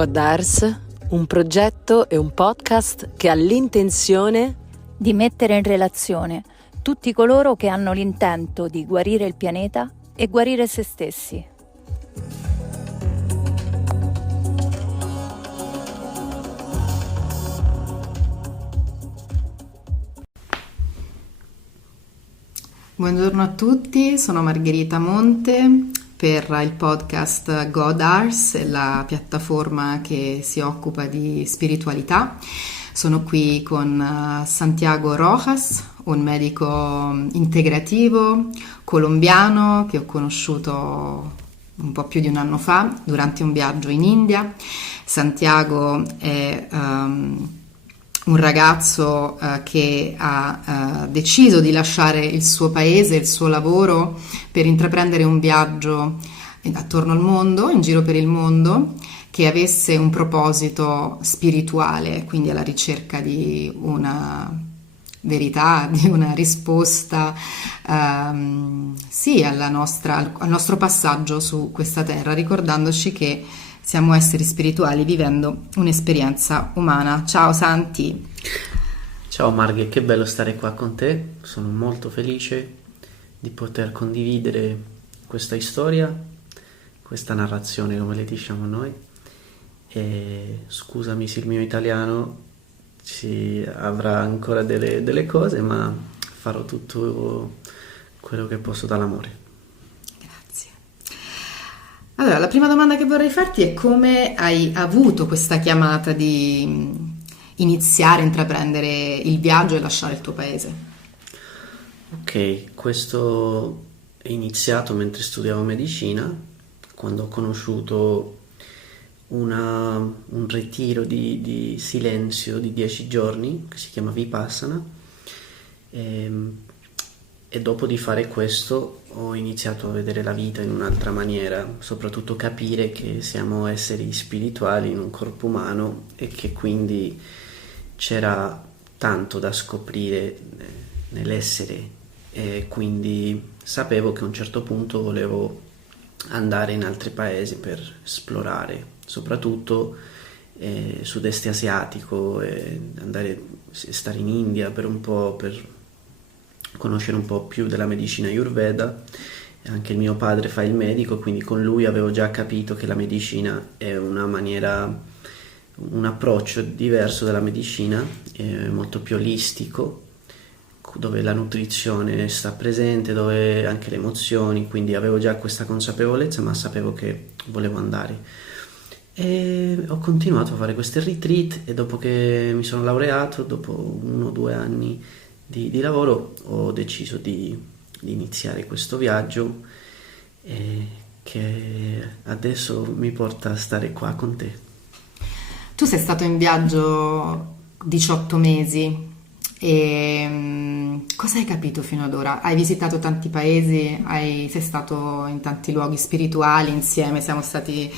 Godars, un progetto e un podcast che ha l'intenzione di mettere in relazione tutti coloro che hanno l'intento di guarire il pianeta e guarire se stessi. Buongiorno a tutti, sono Margherita Monte per il podcast Godars, la piattaforma che si occupa di spiritualità. Sono qui con Santiago Rojas, un medico integrativo colombiano che ho conosciuto un po' più di un anno fa durante un viaggio in India. Santiago è un ragazzo che ha deciso di lasciare il suo paese, il suo lavoro per intraprendere un viaggio attorno al mondo, in giro per il mondo, che avesse un proposito spirituale, quindi alla ricerca di una verità, di una risposta sì, al nostro passaggio su questa terra, ricordandoci che siamo esseri spirituali vivendo un'esperienza umana. Ciao Santi. Ciao Marghe, che bello stare qua con te. Sono molto felice di poter condividere questa storia, questa narrazione come le diciamo noi. E scusami se il mio italiano avrà ancora delle cose, ma farò tutto quello che posso dall'amore. Allora, la prima domanda che vorrei farti è: come hai avuto questa chiamata di iniziare a intraprendere il viaggio e lasciare il tuo paese? Ok, questo è iniziato mentre studiavo medicina, quando ho conosciuto un ritiro di silenzio di 10 giorni che si chiama Vipassana. E dopo di fare questo ho iniziato a vedere la vita in un'altra maniera, soprattutto capire che siamo esseri spirituali in un corpo umano e che quindi c'era tanto da scoprire nell'essere, e quindi sapevo che a un certo punto volevo andare in altri paesi per esplorare, soprattutto sud-est asiatico, e stare in India per un po', per conoscere un po' più della medicina Ayurveda. Anche il mio padre fa il medico, quindi con lui avevo già capito che la medicina è una maniera, un approccio diverso della medicina, è molto più olistico, dove la nutrizione sta presente, dove anche le emozioni, quindi avevo già questa consapevolezza, ma sapevo che volevo andare. E ho continuato a fare questi retreat, e dopo che mi sono laureato, dopo 1 o 2 anni di lavoro, ho deciso di iniziare questo viaggio che adesso mi porta a stare qua con te. Tu sei stato in viaggio 18 mesi e cosa hai capito fino ad ora? Hai visitato tanti paesi, sei stato in tanti luoghi spirituali insieme, siamo stati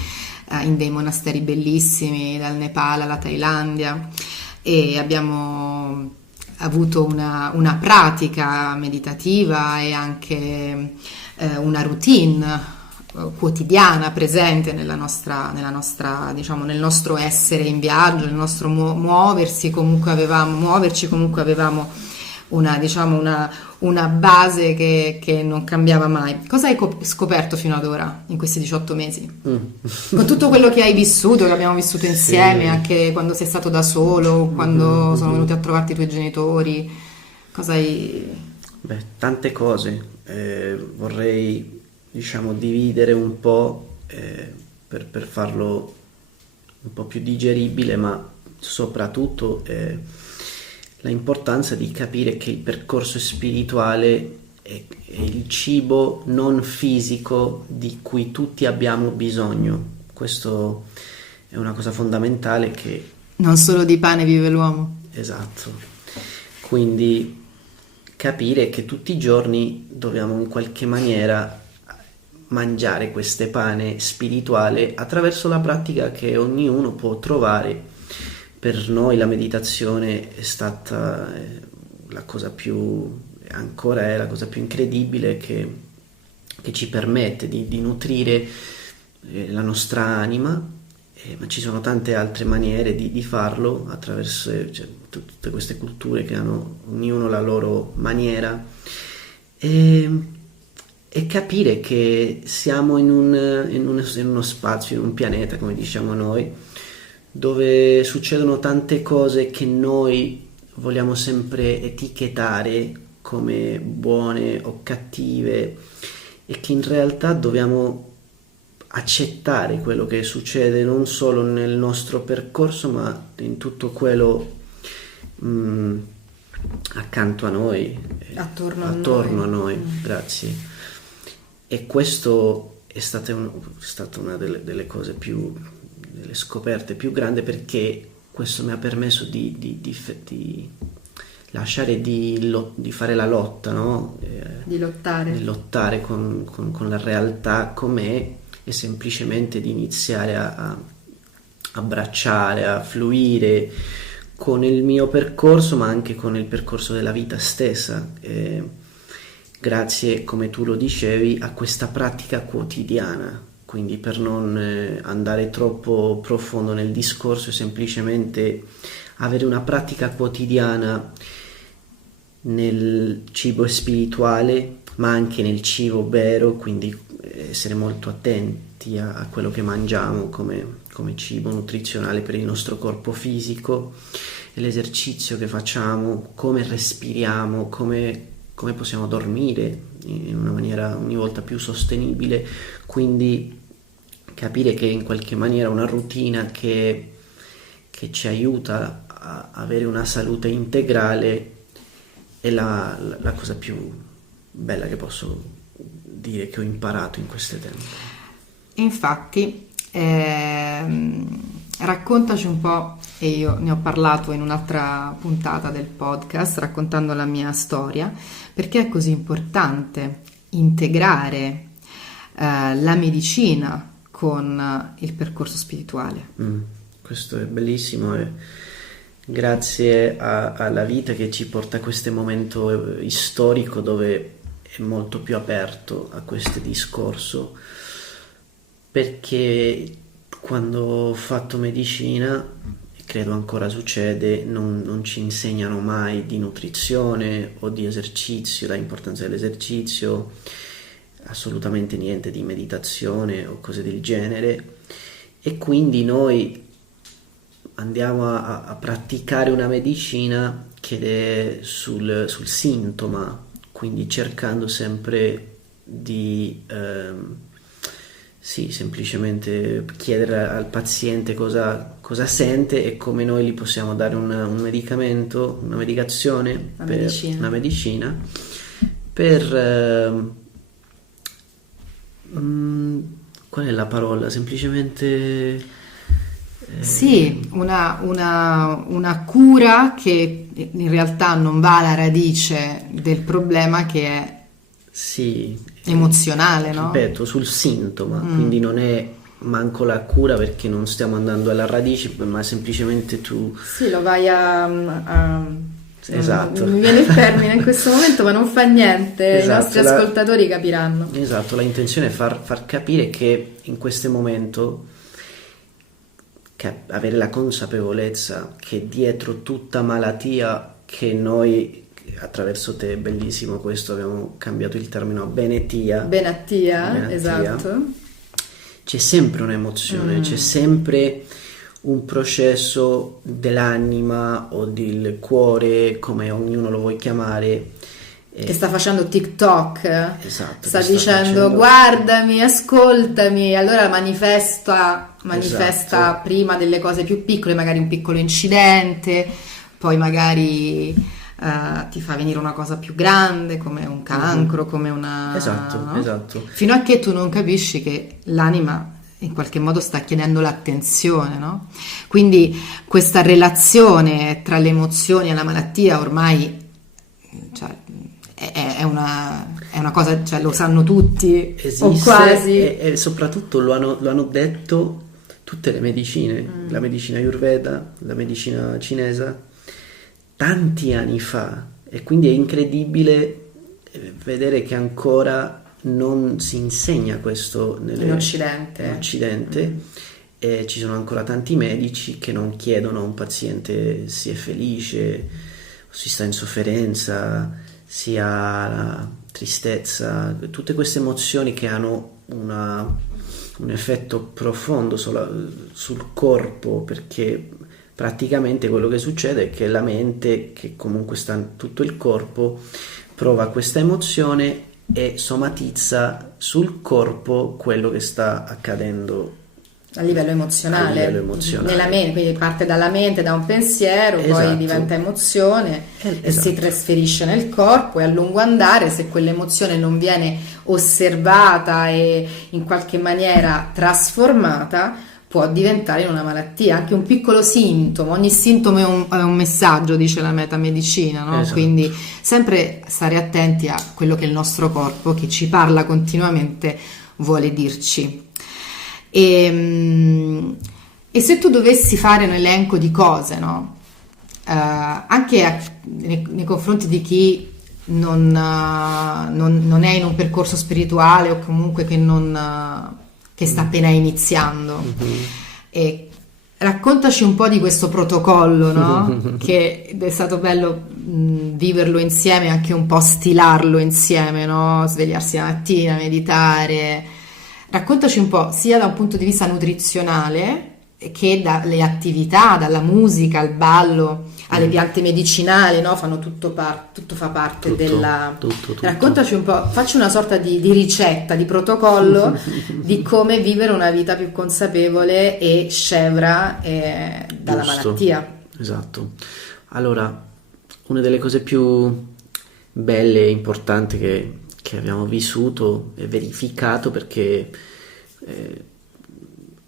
in dei monasteri bellissimi, dal Nepal alla Thailandia, e abbiamo avuto una pratica meditativa e anche una routine quotidiana presente nella nostra, diciamo, nel nostro essere in viaggio, nel nostro muoverci comunque avevamo una, diciamo, una base che non cambiava mai. Cosa hai scoperto fino ad ora in questi 18 mesi? Con tutto quello che hai vissuto, che abbiamo vissuto insieme, sì, anche quando sei stato da solo, quando sono venuti a trovarti i tuoi genitori, cosa hai... Beh, tante cose. Vorrei, diciamo, dividere un po' per farlo un po' più digeribile, ma soprattutto la importanza di capire che il percorso spirituale è il cibo non fisico di cui tutti abbiamo bisogno. Questo è una cosa fondamentale, che non solo di pane vive l'uomo. Esatto. Quindi capire che tutti i giorni dobbiamo in qualche maniera mangiare queste pane spirituale attraverso la pratica che ognuno può trovare. Per noi la meditazione è stata la cosa più, ancora è la cosa più incredibile, che ci permette di nutrire la nostra anima ma ci sono tante altre maniere di farlo attraverso tutte queste culture che hanno ognuno la loro maniera, e capire che siamo in uno spazio, in un pianeta, come diciamo noi, dove succedono tante cose che noi vogliamo sempre etichettare come buone o cattive, e che in realtà dobbiamo accettare quello che succede non solo nel nostro percorso, ma in tutto quello accanto a noi, attorno a noi. Grazie. E questo è stata una delle cose delle scoperte più grandi, perché questo mi ha permesso di lasciare di fare la lotta, no? Di lottare con la realtà com'è, e semplicemente di iniziare a abbracciare, a fluire con il mio percorso, ma anche con il percorso della vita stessa, grazie, come tu lo dicevi, a questa pratica quotidiana. Quindi, per non andare troppo profondo nel discorso, è semplicemente avere una pratica quotidiana nel cibo spirituale, ma anche nel cibo vero, quindi essere molto attenti a quello che mangiamo come cibo nutrizionale per il nostro corpo fisico, e l'esercizio che facciamo, come respiriamo, come possiamo dormire in una maniera ogni volta più sostenibile. Quindi capire che in qualche maniera una routine che ci aiuta a avere una salute integrale è la cosa più bella che posso dire che ho imparato in questo tempo. Infatti, raccontaci un po', e io ne ho parlato in un'altra puntata del podcast raccontando la mia storia, perché è così importante integrare la medicina con il percorso spirituale. Questo è bellissimo, e grazie alla vita che ci porta a questo momento storico dove è molto più aperto a questo discorso, perché quando ho fatto medicina, e credo ancora succede, non ci insegnano mai di nutrizione o di esercizio, l'importanza dell'esercizio, assolutamente niente di meditazione o cose del genere, e quindi noi andiamo a praticare una medicina che è sul sintomo, quindi cercando sempre di semplicemente chiedere al paziente cosa sente e come noi gli possiamo dare un medicamento, una medicazione, una medicina per qual è la parola? Semplicemente sì, una cura che in realtà non va alla radice del problema, che è emozionale, no? Ripeto, sul sintomo, quindi non è manco la cura, perché non stiamo andando alla radice, ma semplicemente tu lo vai esatto. Mi viene il termine in questo momento, ma non fa niente, esatto, i nostri ascoltatori capiranno. Esatto, la intenzione è far capire che in questo momento avere la consapevolezza che dietro tutta malattia, che noi attraverso te, bellissimo questo, abbiamo cambiato il termine a benetia, esatto, c'è sempre un'emozione, c'è sempre un processo dell'anima o del cuore, come ognuno lo vuoi chiamare, che sta facendo TikTok, esatto, sta dicendo guardami, ascoltami, allora manifesta esatto. Prima delle cose più piccole, magari un piccolo incidente, poi magari ti fa venire una cosa più grande come un cancro, come una... Esatto. Fino a che tu non capisci che l'anima in qualche modo sta chiedendo l'attenzione, no? Quindi questa relazione tra le emozioni e la malattia ormai, cioè, è una cosa, cioè, lo sanno tutti, esiste, o quasi, e soprattutto lo hanno detto tutte le medicine, la medicina Ayurveda, la medicina cinese, tanti anni fa, e quindi è incredibile vedere che ancora non si insegna questo in Occidente, e ci sono ancora tanti medici che non chiedono a un paziente se è felice o si sta in sofferenza, sia la tristezza, tutte queste emozioni che hanno un effetto profondo sul corpo, perché praticamente quello che succede è che la mente, che comunque sta in tutto il corpo, prova questa emozione e somatizza sul corpo quello che sta accadendo a livello emozionale, nella mente, quindi parte dalla mente, da un pensiero, poi diventa emozione e si trasferisce nel corpo, e a lungo andare, se quell'emozione non viene osservata e in qualche maniera trasformata, può diventare una malattia, anche un piccolo sintomo. Ogni sintomo è un messaggio, dice la metamedicina, no? Quindi sempre stare attenti a quello che il nostro corpo, che ci parla continuamente, vuole dirci. E se tu dovessi fare un elenco di cose, no? Anche nei confronti di chi non è in un percorso spirituale, o comunque che sta appena iniziando, e raccontaci un po' di questo protocollo, no? Che è stato bello viverlo insieme, anche un po' stilarlo insieme, no? Svegliarsi la mattina, meditare. Raccontaci un po', sia da un punto di vista nutrizionale che dalle attività, dalla musica al ballo, alle piante medicinali, no? Fanno tutto fa parte della... Tutto. Raccontaci un po', facci una sorta di ricetta, di protocollo di come vivere una vita più consapevole e scevra dalla malattia. Esatto. Allora, una delle cose più belle e importanti che abbiamo vissuto e verificato, perché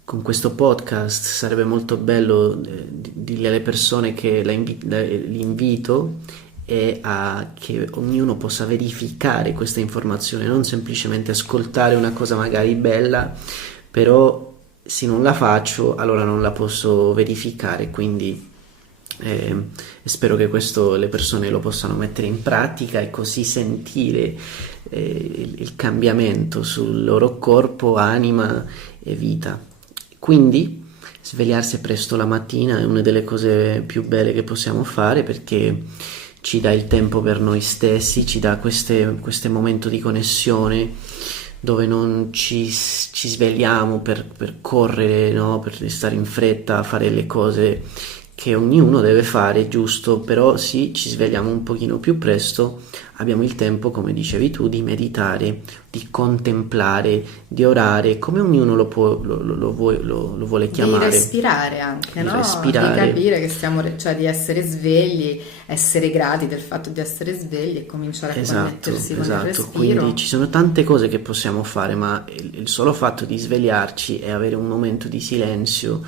con questo podcast sarebbe molto bello dire alle persone che l'invito è a che ognuno possa verificare questa informazione, non semplicemente ascoltare una cosa magari bella, però se non la faccio allora non la posso verificare, quindi spero che questo le persone lo possano mettere in pratica e così sentire il cambiamento sul loro corpo, anima e vita. Quindi svegliarsi presto la mattina è una delle cose più belle che possiamo fare, perché ci dà il tempo per noi stessi, ci dà questo momento di connessione dove non ci svegliamo per correre, no? Per stare in fretta a fare le cose che ognuno deve fare, giusto, però sì, ci svegliamo un pochino più presto, abbiamo il tempo, come dicevi tu, di meditare, di contemplare, di orare, come ognuno lo vuole chiamare. Di respirare anche, di no? Respirare. Di capire che cioè di essere svegli, essere grati del fatto di essere svegli e cominciare a connettersi con il respiro. Quindi ci sono tante cose che possiamo fare, ma il solo fatto di svegliarci e avere un momento di silenzio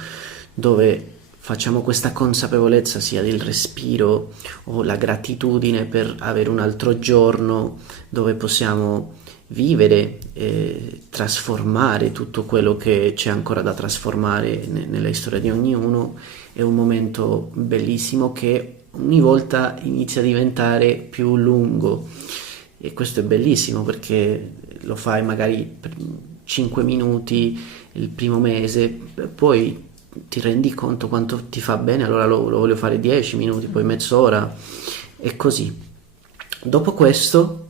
dove facciamo questa consapevolezza sia del respiro o la gratitudine per avere un altro giorno dove possiamo vivere e trasformare tutto quello che c'è ancora da trasformare nella storia di ognuno, è un momento bellissimo che ogni volta inizia a diventare più lungo, e questo è bellissimo perché lo fai magari per 5 minuti il primo mese, poi ti rendi conto quanto ti fa bene, allora lo voglio fare 10 minuti, poi mezz'ora e così. Dopo questo,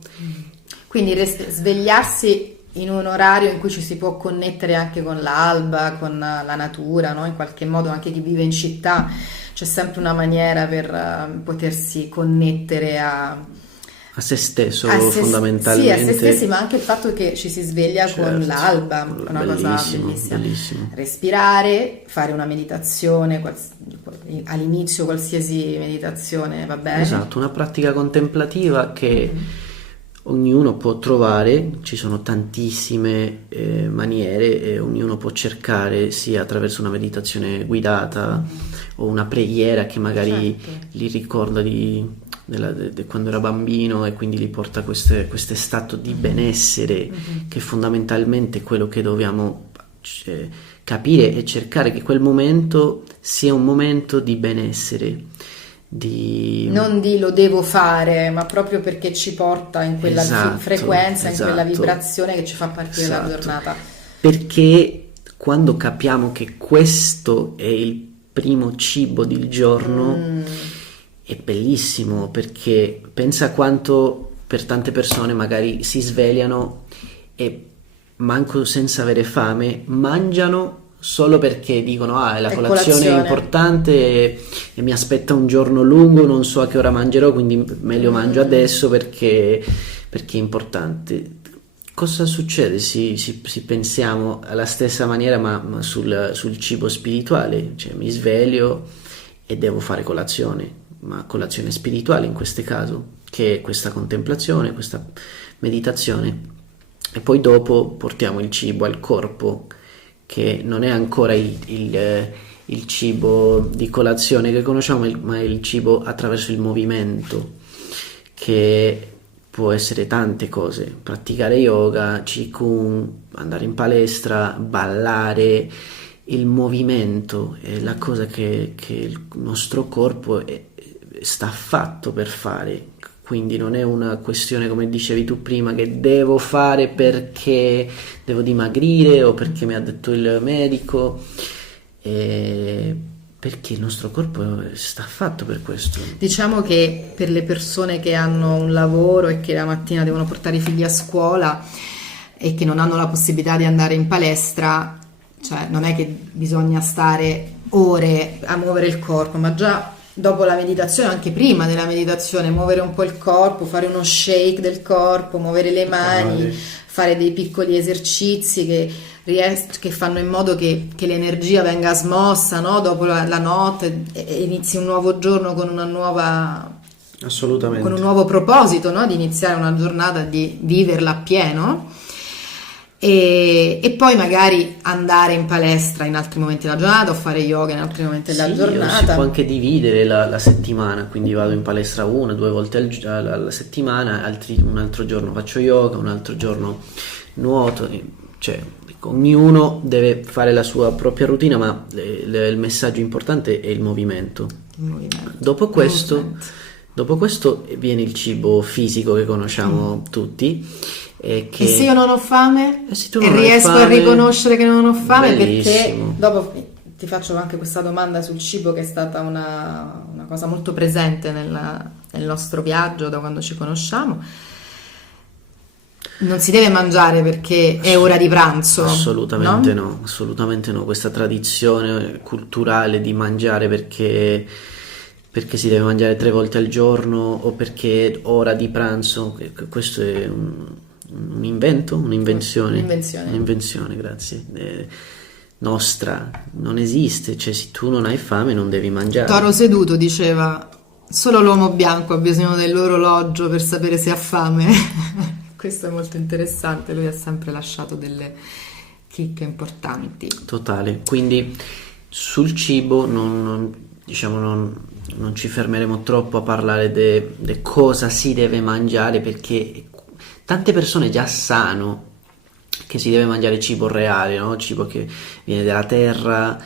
quindi svegliarsi in un orario in cui ci si può connettere anche con l'alba, con la natura, no? In qualche modo anche chi vive in città c'è sempre una maniera per potersi connettere a se stesso, fondamentalmente. Sì, a se stessi, ma anche il fatto che ci si sveglia con l'alba, una cosa bellissima. Respirare, fare una meditazione, all'inizio qualsiasi meditazione va bene. Esatto, una pratica contemplativa che ognuno può trovare, ci sono tantissime maniere e ognuno può cercare sia attraverso una meditazione guidata o una preghiera che magari gli ricorda di quando era bambino e quindi gli porta questo stato di benessere che fondamentalmente è quello che dobbiamo capire e cercare, che quel momento sia un momento di benessere, non di lo devo fare, ma proprio perché ci porta in quella frequenza, in quella vibrazione che ci fa partire la giornata. Perché quando capiamo che questo è il primo cibo del giorno, è bellissimo, perché pensa quanto per tante persone magari si svegliano e manco senza avere fame mangiano solo perché dicono la colazione è importante e mi aspetta un giorno lungo, non so a che ora mangerò, quindi meglio mangio adesso perché è importante. Cosa succede se pensiamo alla stessa maniera ma sul cibo spirituale? Cioè mi sveglio e devo fare colazione, ma colazione spirituale in questo caso, che è questa contemplazione, questa meditazione, e poi dopo portiamo il cibo al corpo, che non è ancora il cibo di colazione che conosciamo, ma è il cibo attraverso il movimento, che può essere tante cose: praticare yoga, qigong, andare in palestra, ballare. Il movimento è la cosa che il nostro corpo sta fatto per fare, quindi non è una questione, come dicevi tu prima, che devo fare perché devo dimagrire o perché mi ha detto il medico, perché il nostro corpo sta fatto per questo. Diciamo che per le persone che hanno un lavoro e che la mattina devono portare i figli a scuola e che non hanno la possibilità di andare in palestra, cioè non è che bisogna stare ore a muovere il corpo, ma già dopo la meditazione, anche prima della meditazione, muovere un po' il corpo, fare uno shake del corpo, muovere le mani, fare dei piccoli esercizi che fanno in modo che l'energia venga smossa, no? Dopo la notte e inizi un nuovo giorno con una nuova... Assolutamente. Con un nuovo proposito, no? Di iniziare una giornata, di viverla appieno. E poi magari andare in palestra in altri momenti della giornata o fare yoga in altri momenti della giornata. Si può anche dividere la settimana, quindi vado in palestra 1 o 2 volte alla settimana, un altro giorno faccio yoga, un altro giorno nuoto, cioè ognuno deve fare la sua propria routine, ma il messaggio importante è il movimento. Dopo questo viene il cibo fisico che conosciamo tutti. E se io non ho fame e riesco a riconoscere che non ho fame, bellissimo. Perché dopo ti faccio anche questa domanda sul cibo, che è stata una cosa molto presente nel nostro viaggio da quando ci conosciamo. Non si deve mangiare perché è ora di pranzo? Assolutamente no, assolutamente no. Questa tradizione culturale di mangiare perché si deve mangiare 3 volte al giorno o perché è ora di pranzo, questo è un invento, un'invenzione, grazie, nostra, non esiste. Cioè, se tu non hai fame non devi mangiare. Toro Seduto diceva: solo l'uomo bianco ha bisogno dell'orologio per sapere se ha fame. Questo è molto interessante, lui ha sempre lasciato delle chicche importanti. Totale, quindi sul cibo non ci fermeremo troppo a parlare di cosa si deve mangiare, perché tante persone già sanno che si deve mangiare cibo reale, no? Cibo che viene dalla terra,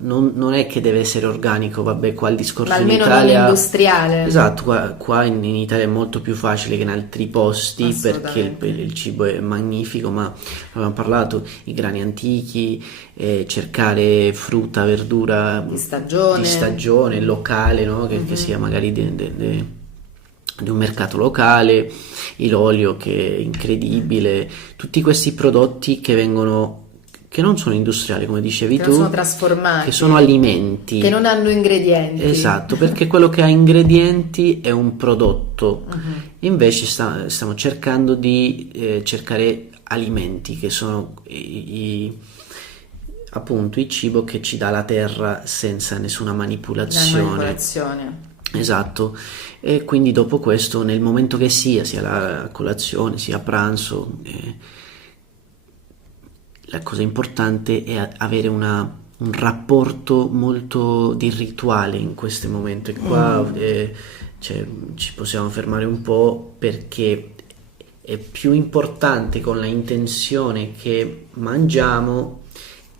non è che deve essere organico, vabbè, qua il discorso ma almeno in Italia non industriale. Esatto, qua in Italia è molto più facile che in altri posti, perché il cibo è magnifico, ma abbiamo parlato, i grani antichi, cercare frutta, verdura di stagione locale, no? Che sia magari di un mercato locale, l'olio che è incredibile, tutti questi prodotti che non sono industriali, come dicevi tu, sono trasformati, che sono alimenti, che non hanno ingredienti. Esatto, perché quello che ha ingredienti è un prodotto. Invece stiamo cercando di cercare alimenti che sono appunto il cibo che ci dà la terra senza nessuna manipolazione. Esatto, e quindi dopo questo, nel momento che sia la colazione, sia pranzo, la cosa importante è avere un rapporto molto di rituale in questo momento. E qua ci possiamo fermare un po', perché è più importante con la intenzione che mangiamo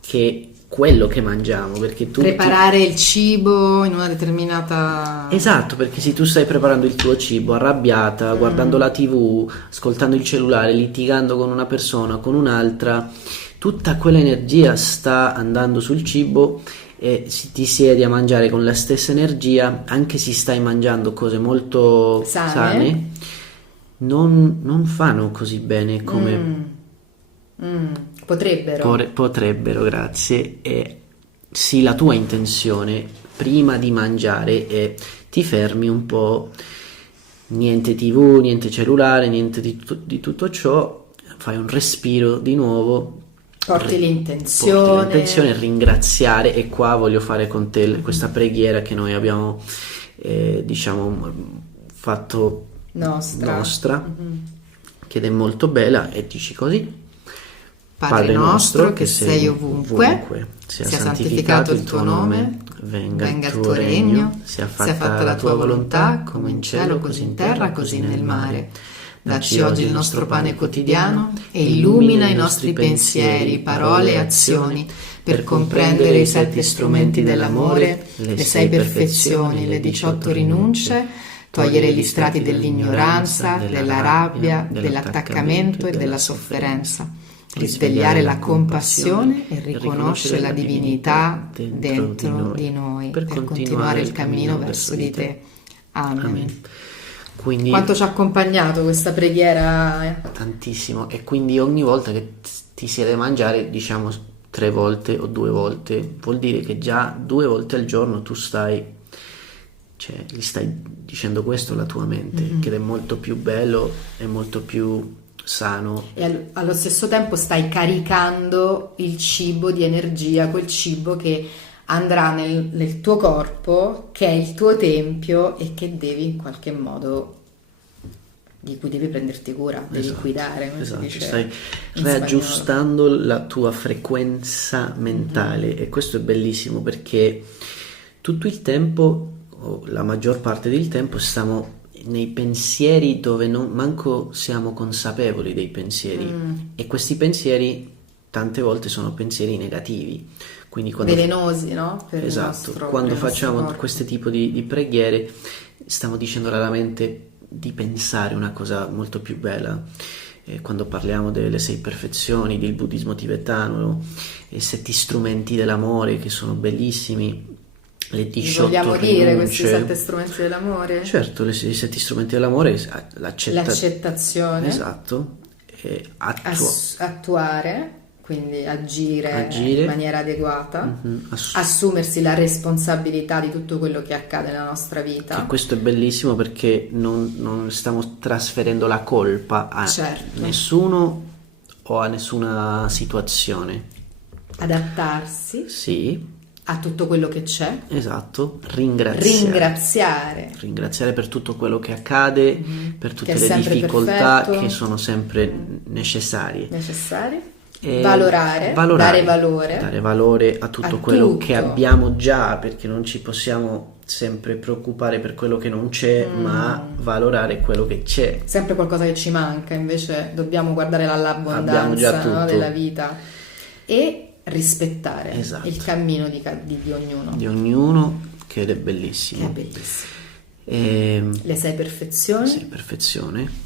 che quello che mangiamo, perché preparare il cibo in una determinata... Esatto, perché se tu stai preparando il tuo cibo arrabbiata, guardando la TV, ascoltando il cellulare, litigando con una persona, con un'altra, tutta quell'energia sta andando sul cibo e ti siedi a mangiare con la stessa energia, anche se stai mangiando cose molto sane, non fanno così bene come potrebbero, grazie. E sì, la tua intenzione prima di mangiare è ti fermi un po', niente TV, niente cellulare, niente di tutto ciò, fai un respiro di nuovo, porti l'intenzione, ringraziare. E qua voglio fare con te questa preghiera che noi abbiamo fatto nostra, che è molto bella, e dici così: Padre nostro che sei ovunque, sia santificato il tuo nome, venga il tuo regno, sia fatta la tua volontà, come in cielo, così in terra, così nel mare. Dacci oggi il nostro pane quotidiano e illumina i nostri pensieri, parole e azioni, per comprendere i 7 strumenti dell'amore, le 6 perfezioni, le 18 rinunce, togliere gli strati dell'ignoranza, della rabbia, dell'attaccamento e della sofferenza, risvegliare la compassione e riconoscere la divinità dentro di noi per continuare il cammino verso di te. Amen. Quindi, quanto ci ha accompagnato questa preghiera? Tantissimo. E quindi ogni volta che ti siede a mangiare, diciamo 3 volte o 2 volte, vuol dire che già 2 volte al giorno tu gli stai dicendo questo alla tua mente, che è molto più bello e molto più sano, e allo stesso tempo stai caricando il cibo di energia, quel cibo che andrà nel tuo corpo, che è il tuo tempio e che devi in qualche modo, di cui devi prenderti cura, devi cuidare, come si dice, stai reaggiustando la tua frequenza mentale. E questo è bellissimo, perché tutto il tempo, o la maggior parte del tempo, stiamo nei pensieri dove non manco siamo consapevoli dei pensieri, e questi pensieri tante volte sono pensieri negativi, quindi velenosi, no? Quando facciamo questo tipo di preghiere stiamo dicendo alla mente di pensare una cosa molto più bella. Quando parliamo delle 6 perfezioni del buddismo tibetano, i 7 strumenti dell'amore, che sono bellissimi, le 18 vogliamo dire questi 7 strumenti dell'amore? Certo, i 7 strumenti dell'amore: l'accettazione, esatto, attuare, quindi agire in maniera adeguata, assumersi la responsabilità di tutto quello che accade nella nostra vita. E questo è bellissimo, perché non stiamo trasferendo la colpa a nessuno o a nessuna situazione. Adattarsi, sì, a tutto quello che c'è. Esatto, ringraziare per tutto quello che accade, per tutte le difficoltà che sono sempre necessarie. Valorare, dare valore a tutto quello che abbiamo già, perché non ci possiamo sempre preoccupare per quello che non c'è, ma valorare quello che c'è. Sempre qualcosa che ci manca, invece dobbiamo guardare l'abbondanza, no, della vita, e rispettare il cammino di ognuno, che è bellissimo. Le 6 perfezioni,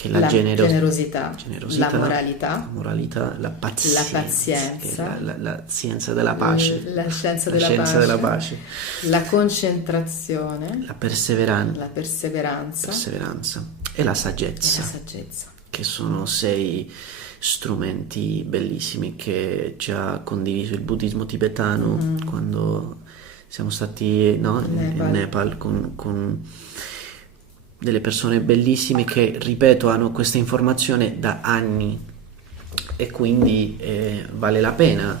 che è la generosità, la moralità, la pazienza, la scienza della pace, la scienza della pace, la concentrazione, la perseveranza e la saggezza, che sono 6 strumenti bellissimi che ci ha condiviso il buddismo tibetano quando siamo stati in Nepal con delle persone bellissime che, ripeto, hanno questa informazione da anni, e quindi vale la pena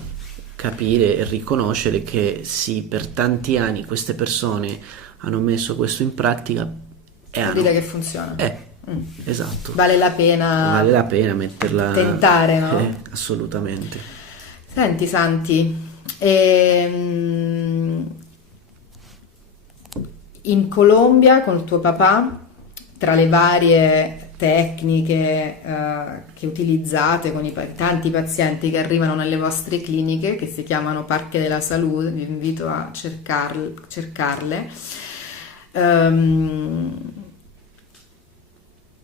capire e riconoscere che sì, per tanti anni queste persone hanno messo questo in pratica e capire che funziona. Esatto. Vale la pena metterla, tentare, no? Assolutamente. Senti Santi, in Colombia con il tuo papà, tra le varie tecniche che utilizzate con i tanti pazienti che arrivano nelle vostre cliniche, che si chiamano Parque de la Salud, vi invito a cercarle,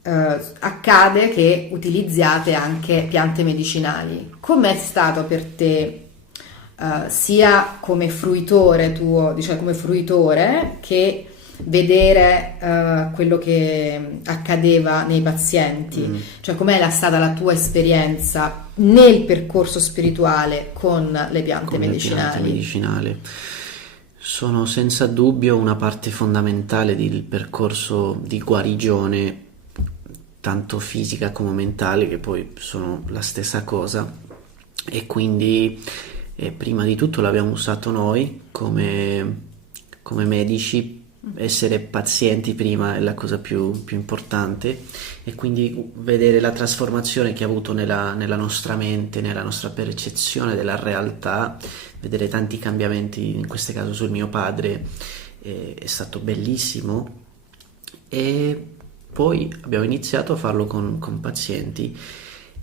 accade che utilizziate anche piante medicinali. Com'è stato per te, sia come fruitore tuo, diciamo come fruitore, che vedere quello che accadeva nei pazienti? Cioè, com'è stata la tua esperienza nel percorso spirituale con le piante medicinali? Le piante medicinali sono senza dubbio una parte fondamentale del percorso di guarigione, tanto fisica come mentale, che poi sono la stessa cosa, e quindi prima di tutto l'abbiamo usato noi come medici. Essere pazienti prima è la cosa più importante, e quindi vedere la trasformazione che ha avuto nella nostra mente, nella nostra percezione della realtà, vedere tanti cambiamenti, in questo caso sul mio padre, è stato bellissimo. E poi abbiamo iniziato a farlo con pazienti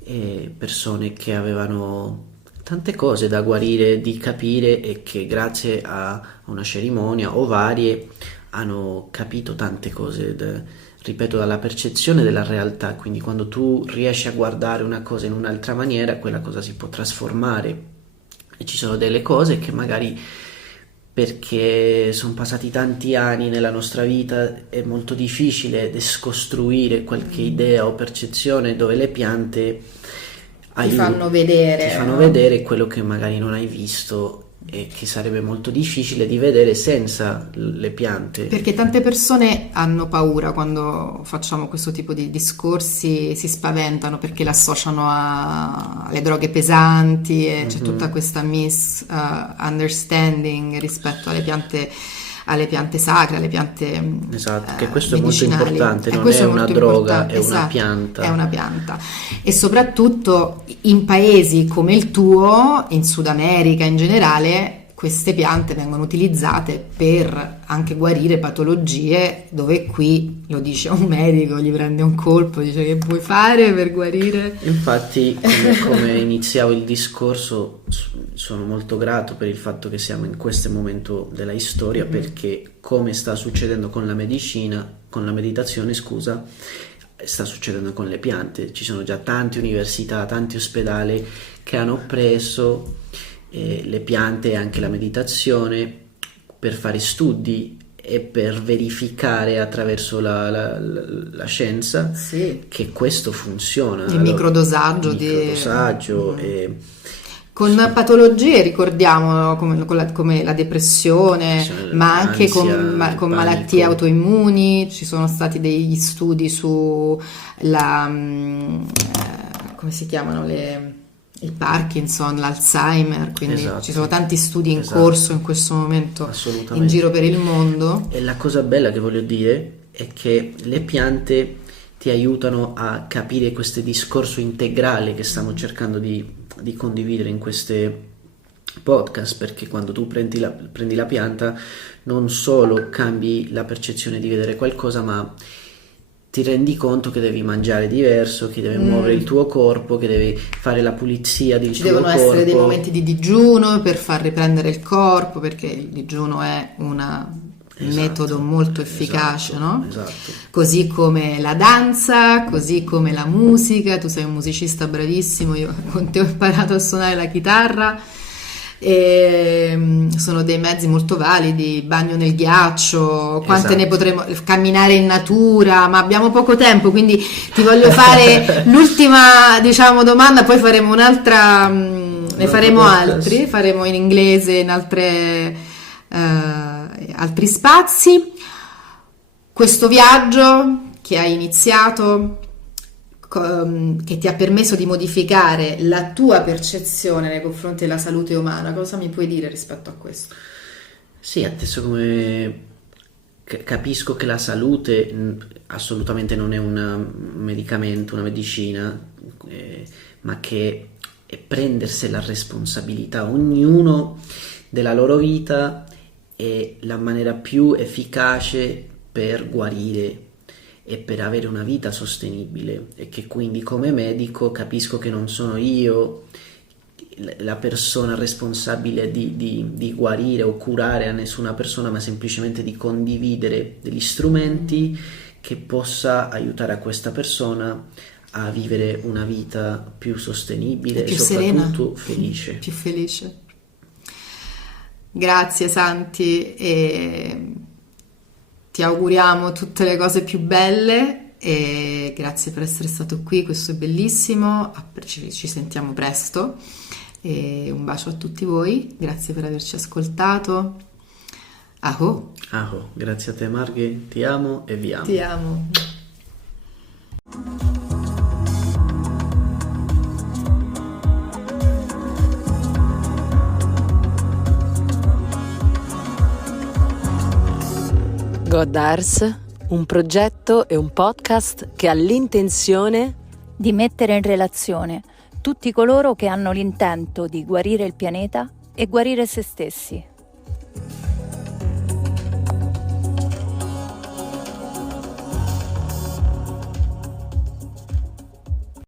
e persone che avevano tante cose da guarire, di capire, e che grazie a una cerimonia o varie hanno capito tante cose, ripeto, dalla percezione della realtà. Quindi quando tu riesci a guardare una cosa in un'altra maniera, quella cosa si può trasformare, e ci sono delle cose che magari, perché sono passati tanti anni nella nostra vita, è molto difficile scostruire qualche idea o percezione, dove le piante ti fanno vedere quello che magari non hai visto, e che sarebbe molto difficile di vedere senza le piante. Perché tante persone hanno paura quando facciamo questo tipo di discorsi, si spaventano perché l'associano alle droghe pesanti, e c'è tutta questa misunderstanding rispetto alle piante sacre, alle piante esatto, che questo medicinali. È molto importante, non questo è una molto droga, importante. è Esatto, una pianta. È una pianta. E soprattutto in paesi come il tuo, in Sud America in generale, queste piante vengono utilizzate per anche guarire patologie, dove qui lo dice un medico, gli prende un colpo, dice: che puoi fare per guarire? Infatti, come iniziavo il discorso, sono molto grato per il fatto che siamo in questo momento della storia, perché come sta succedendo con la meditazione, sta succedendo con le piante. Ci sono già tante università, tanti ospedali che hanno preso le piante e anche la meditazione per fare studi e per verificare attraverso la scienza che questo funziona. Il microdosaggio con patologie, ricordiamo, come la depressione, ma anche con malattie autoimmuni. Ci sono stati degli studi su come si chiamano, il Parkinson, l'Alzheimer, quindi ci sono tanti studi in corso in questo momento in giro per il mondo. E la cosa bella che voglio dire è che le piante ti aiutano a capire questo discorso integrale che stiamo cercando di condividere in queste podcast, perché quando tu prendi la pianta, non solo cambi la percezione di vedere qualcosa, ma ti rendi conto che devi mangiare diverso, che devi muovere il tuo corpo, che devi fare la pulizia del tuo corpo. Ci devono essere dei momenti di digiuno per far riprendere il corpo, perché il digiuno è un metodo molto efficace, no? Esatto. Così come la danza, così come la musica. Tu sei un musicista bravissimo, io con te ho imparato a suonare la chitarra. E sono dei mezzi molto validi. Bagno nel ghiaccio, quante ne potremo, camminare in natura, ma abbiamo poco tempo, quindi ti voglio fare l'ultima, domanda, poi faremo un'altra, ne faremo altri, faremo in inglese, in altri spazi. Questo viaggio che hai iniziato, che ti ha permesso di modificare la tua percezione nei confronti della salute umana, cosa mi puoi dire rispetto a questo? Sì, adesso come capisco che la salute assolutamente non è un medicamento, una medicina, ma che è prendersi la responsabilità, ognuno della loro vita, è la maniera più efficace per guarire e per avere una vita sostenibile, e che quindi come medico capisco che non sono io la persona responsabile di guarire o curare a nessuna persona, ma semplicemente di condividere degli strumenti che possa aiutare a questa persona a vivere una vita più sostenibile più e soprattutto serena, felice. più felice. Grazie Santi, e ti auguriamo tutte le cose più belle e grazie per essere stato qui, questo è bellissimo, ci sentiamo presto e un bacio a tutti voi, grazie per averci ascoltato. Aho! Aho, grazie a te Marghe, ti amo e vi amo. Ti amo. God Ars, un progetto e un podcast che ha l'intenzione di mettere in relazione tutti coloro che hanno l'intento di guarire il pianeta e guarire se stessi.